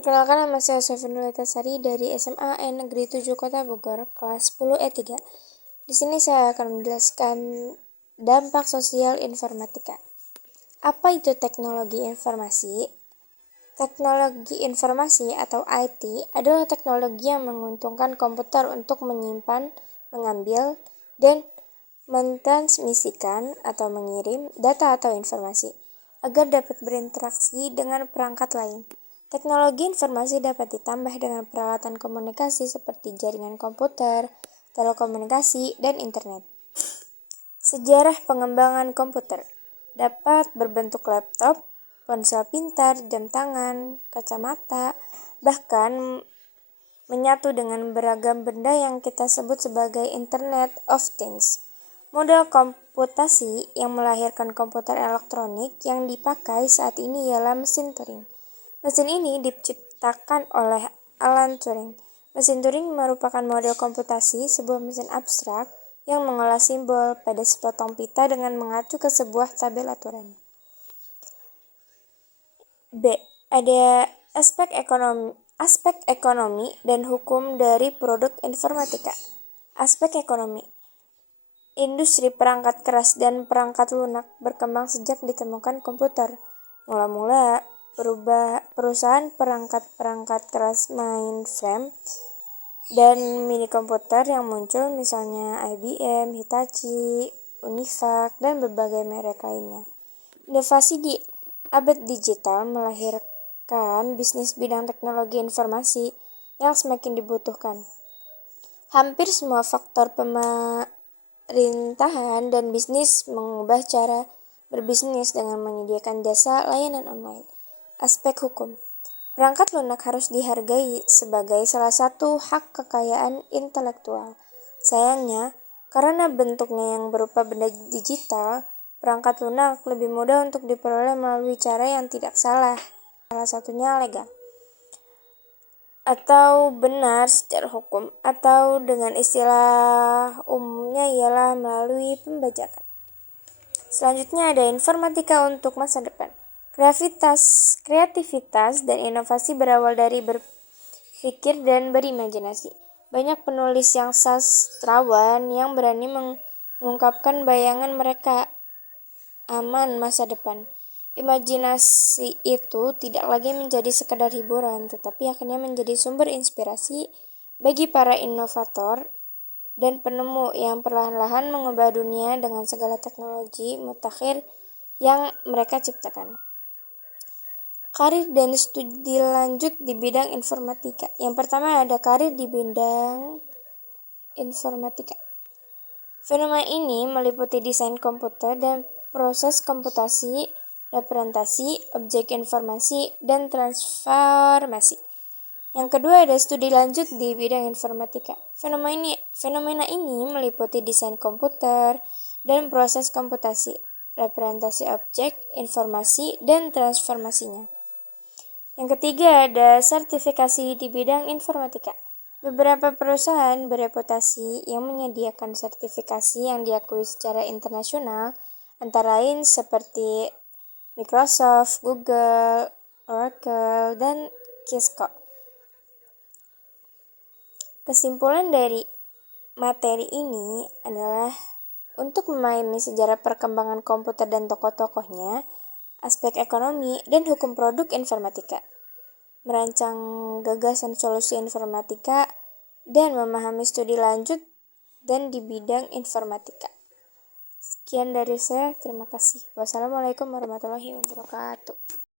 Perkenalkan, nama saya Sofia Sari dari SMA Negeri 7 Kota Bogor, kelas 10 E3. Di sini saya akan menjelaskan dampak sosial informatika. Apa itu teknologi informasi? Teknologi informasi atau IT adalah teknologi yang menguntungkan komputer untuk menyimpan, mengambil, dan mentransmisikan atau mengirim data atau informasi agar dapat berinteraksi dengan perangkat lain. Teknologi informasi dapat ditambah dengan peralatan komunikasi seperti jaringan komputer, telekomunikasi, dan internet. Sejarah pengembangan komputer dapat berbentuk laptop, ponsel pintar, jam tangan, kacamata, bahkan menyatu dengan beragam benda yang kita sebut sebagai Internet of Things. Model komputasi yang melahirkan komputer elektronik yang dipakai saat ini ialah mesin Turing. Mesin ini diciptakan oleh Alan Turing. Mesin Turing merupakan model komputasi, sebuah mesin abstrak yang mengolah simbol pada sepotong pita dengan mengacu ke sebuah tabel aturan. B. Ada aspek ekonomi dan hukum dari produk informatika. Aspek ekonomi. Industri perangkat keras dan perangkat lunak berkembang sejak ditemukan komputer. Mula-mula, perusahaan perangkat keras mainframe dan mini komputer yang muncul, misalnya IBM, Hitachi, Univac, dan berbagai merek lainnya. Inovasi di abad digital melahirkan bisnis bidang teknologi informasi yang semakin dibutuhkan. Hampir semua faktor pemerintahan dan bisnis mengubah cara berbisnis dengan menyediakan jasa layanan online. Aspek hukum. Perangkat lunak harus dihargai sebagai salah satu hak kekayaan intelektual. Sayangnya, karena bentuknya yang berupa benda digital, perangkat lunak lebih mudah untuk diperoleh melalui cara yang tidak salah satunya legal, atau benar secara hukum, atau dengan istilah umumnya ialah melalui pembajakan. Selanjutnya ada informatika untuk masa depan. Kreativitas dan inovasi berawal dari berpikir dan berimajinasi. Banyak penulis yang sastrawan yang berani mengungkapkan bayangan mereka aman masa depan. Imajinasi itu tidak lagi menjadi sekadar hiburan, tetapi akhirnya menjadi sumber inspirasi bagi para inovator dan penemu yang perlahan-lahan mengubah dunia dengan segala teknologi mutakhir yang mereka ciptakan. Karir dan studi lanjut di bidang informatika. Yang pertama ada karir di bidang informatika. Fenomena ini meliputi desain komputer dan proses komputasi, representasi, objek informasi, dan transformasi. Yang kedua ada studi lanjut di bidang informatika. Fenomena ini meliputi desain komputer dan proses komputasi, representasi objek, informasi, dan transformasinya. Yang ketiga ada sertifikasi di bidang informatika. Beberapa perusahaan bereputasi yang menyediakan sertifikasi yang diakui secara internasional, antara lain seperti Microsoft, Google, Oracle, dan Cisco. Kesimpulan dari materi ini adalah untuk memahami sejarah perkembangan komputer dan tokoh-tokohnya, aspek ekonomi dan hukum produk informatika, merancang gagasan solusi informatika, dan memahami studi lanjut dan di bidang informatika. Sekian dari saya, terima kasih. Wassalamualaikum warahmatullahi wabarakatuh.